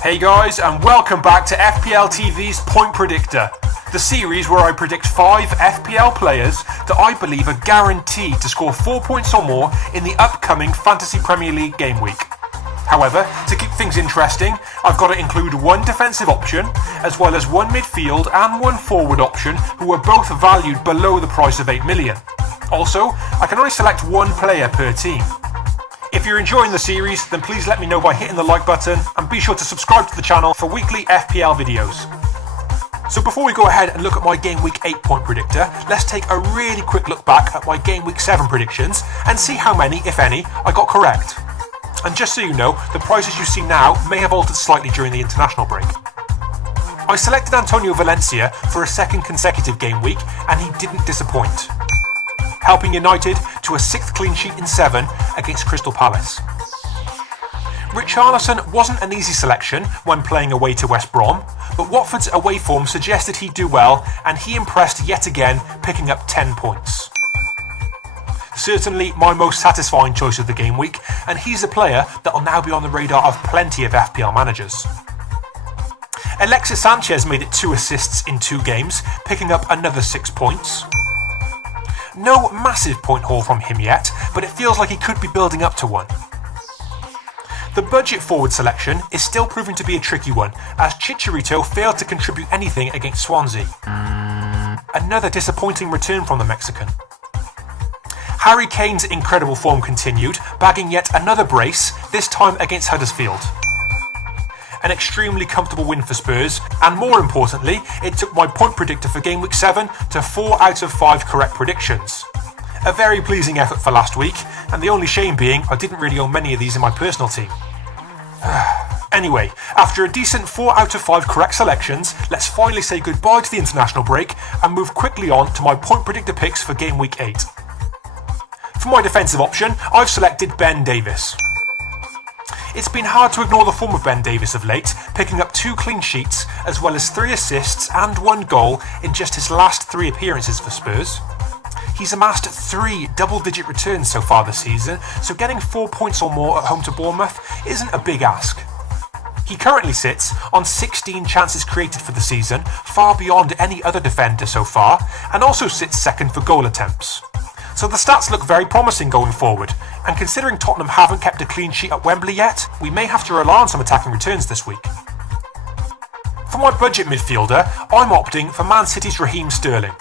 Hey guys, and welcome back to FPL TV's Point Predictor, the series where I predict 5 FPL players that I believe are guaranteed to score 4 points or more in the upcoming Fantasy Premier League game week. However, to keep things interesting, I've got to include one defensive option, as well as one midfield and one forward option who are both valued below the price of 8 million. Also, I can only select one player per team. If you're enjoying the series, then please let me know by hitting the like button and be sure to subscribe to the channel for weekly FPL videos. So before we go ahead and look at my Game Week 8 point predictor, let's take a really quick look back at my Game Week 7 predictions and see how many, if any, I got correct. And just so you know, the prices you see now may have altered slightly during the international break. I selected Antonio Valencia for a second consecutive game week and he didn't disappoint, helping United to a 6th clean sheet in 7 against Crystal Palace. Richarlison wasn't an easy selection when playing away to West Brom, but Watford's away form suggested he'd do well and he impressed yet again, picking up 10 points. Certainly my most satisfying choice of the game week, and he's a player that will now be on the radar of plenty of FPL managers. Alexis Sanchez made it 2 assists in 2 games, picking up another 6 points. No massive point haul from him yet, but it feels like he could be building up to one. The budget forward selection is still proving to be a tricky one, as Chicharito failed to contribute anything against Swansea. Another disappointing return from the Mexican. Harry Kane's incredible form continued, bagging yet another brace, this time against Huddersfield. An extremely comfortable win for Spurs, and more importantly, it took my point predictor for Game Week 7 to 4 out of 5 correct predictions. A very pleasing effort for last week, and the only shame being I didn't really own many of these in my personal team. Anyway, after a decent 4 out of 5 correct selections, let's finally say goodbye to the international break and move quickly on to my point predictor picks for Game Week 8. For my defensive option, I've selected Ben Davies. It's been hard to ignore the form of Ben Davies of late, picking up 2 clean sheets as well as 3 assists and 1 goal in just his last 3 appearances for Spurs. He's amassed 3 double-digit returns so far this season, so getting 4 points or more at home to Bournemouth isn't a big ask. He currently sits on 16 chances created for the season, far beyond any other defender so far, and also sits second for goal attempts. So the stats look very promising going forward, and considering Tottenham haven't kept a clean sheet at Wembley yet, we may have to rely on some attacking returns this week. For my budget midfielder, I'm opting for Man City's Raheem Sterling.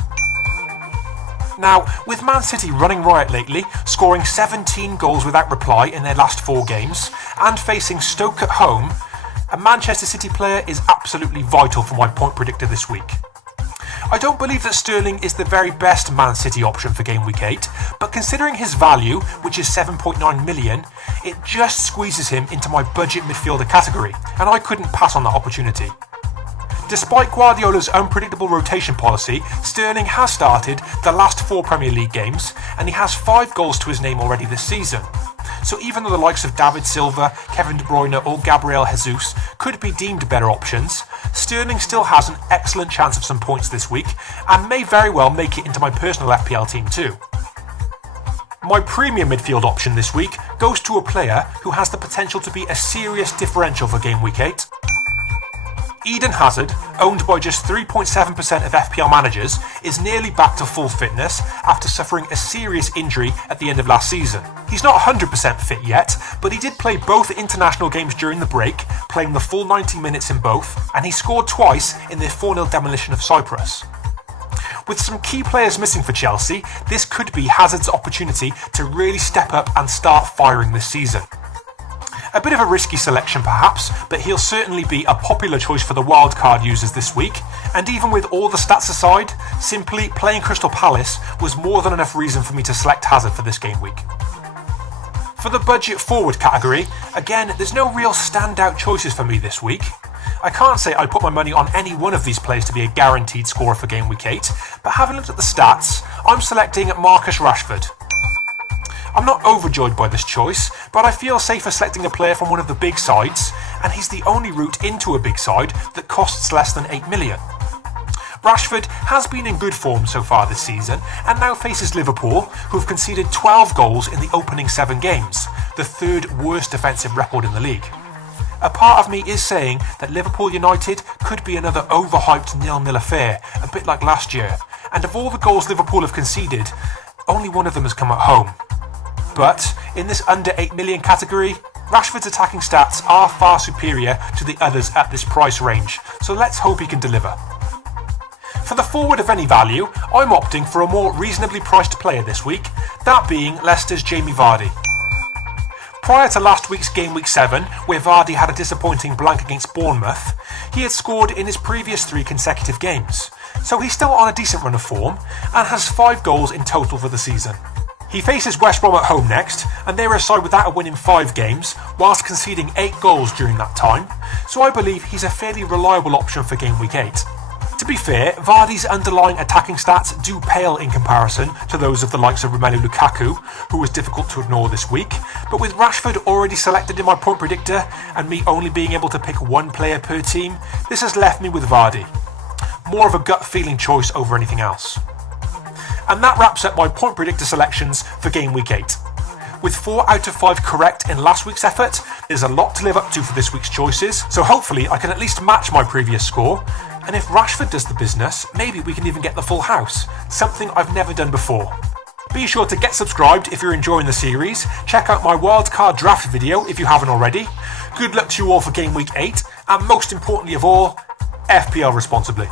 Now, with Man City running riot lately, scoring 17 goals without reply in their last 4 games, and facing Stoke at home, a Manchester City player is absolutely vital for my point predictor this week. I don't believe that Sterling is the very best Man City option for Game Week 8, but considering his value, which is 7.9 million, it just squeezes him into my budget midfielder category, and I couldn't pass on that opportunity. Despite Guardiola's unpredictable rotation policy, Sterling has started the last 4 Premier League games, and he has 5 goals to his name already this season. So even though the likes of David Silva, Kevin De Bruyne or Gabriel Jesus could be deemed better options, Sterling still has an excellent chance of some points this week, and may very well make it into my personal FPL team too. My premium midfield option this week goes to a player who has the potential to be a serious differential for Game Week 8. Eden Hazard, owned by just 3.7% of FPL managers, is nearly back to full fitness after suffering a serious injury at the end of last season. He's not 100% fit yet, but he did play both international games during the break, playing the full 90 minutes in both, and he scored twice in their 4-0 demolition of Cyprus. With some key players missing for Chelsea, this could be Hazard's opportunity to really step up and start firing this season. A bit of a risky selection perhaps, but he'll certainly be a popular choice for the wildcard users this week, and even with all the stats aside, simply playing Crystal Palace was more than enough reason for me to select Hazard for this game week. For the budget forward category, again, there's no real standout choices for me this week. I can't say I put my money on any one of these players to be a guaranteed scorer for Game Week 8, but having looked at the stats, I'm selecting Marcus Rashford. I'm not overjoyed by this choice, but I feel safer selecting a player from one of the big sides, and he's the only route into a big side that costs less than 8 million. Rashford has been in good form so far this season, and now faces Liverpool, who have conceded 12 goals in the opening 7 games, the 3rd worst defensive record in the league. A part of me is saying that Liverpool United could be another overhyped 0-0 affair, a bit like last year. And of all the goals Liverpool have conceded, only one of them has come at home. But in this under 8 million category, Rashford's attacking stats are far superior to the others at this price range, so let's hope he can deliver. For the forward of any value, I'm opting for a more reasonably priced player this week, that being Leicester's Jamie Vardy. Prior to last week's Game Week 7, where Vardy had a disappointing blank against Bournemouth, he had scored in his previous 3 consecutive games, so he's still on a decent run of form and has 5 goals in total for the season. He faces West Brom at home next, and they're a side without a win in 5 games, whilst conceding 8 goals during that time, so I believe he's a fairly reliable option for Game Week 8. To be fair, Vardy's underlying attacking stats do pale in comparison to those of the likes of Romelu Lukaku, who was difficult to ignore this week, but with Rashford already selected in my point predictor, and me only being able to pick 1 player per team, this has left me with Vardy. More of a gut feeling choice over anything else. And that wraps up my point predictor selections for Game Week 8. With 4 out of 5 correct in last week's effort, there's a lot to live up to for this week's choices, so hopefully I can at least match my previous score, and if Rashford does the business, maybe we can even get the full house, something I've never done before. Be sure to get subscribed if you're enjoying the series, check out my wildcard draft video if you haven't already. Good luck to you all for Game Week 8, and most importantly of all, FPL responsibly.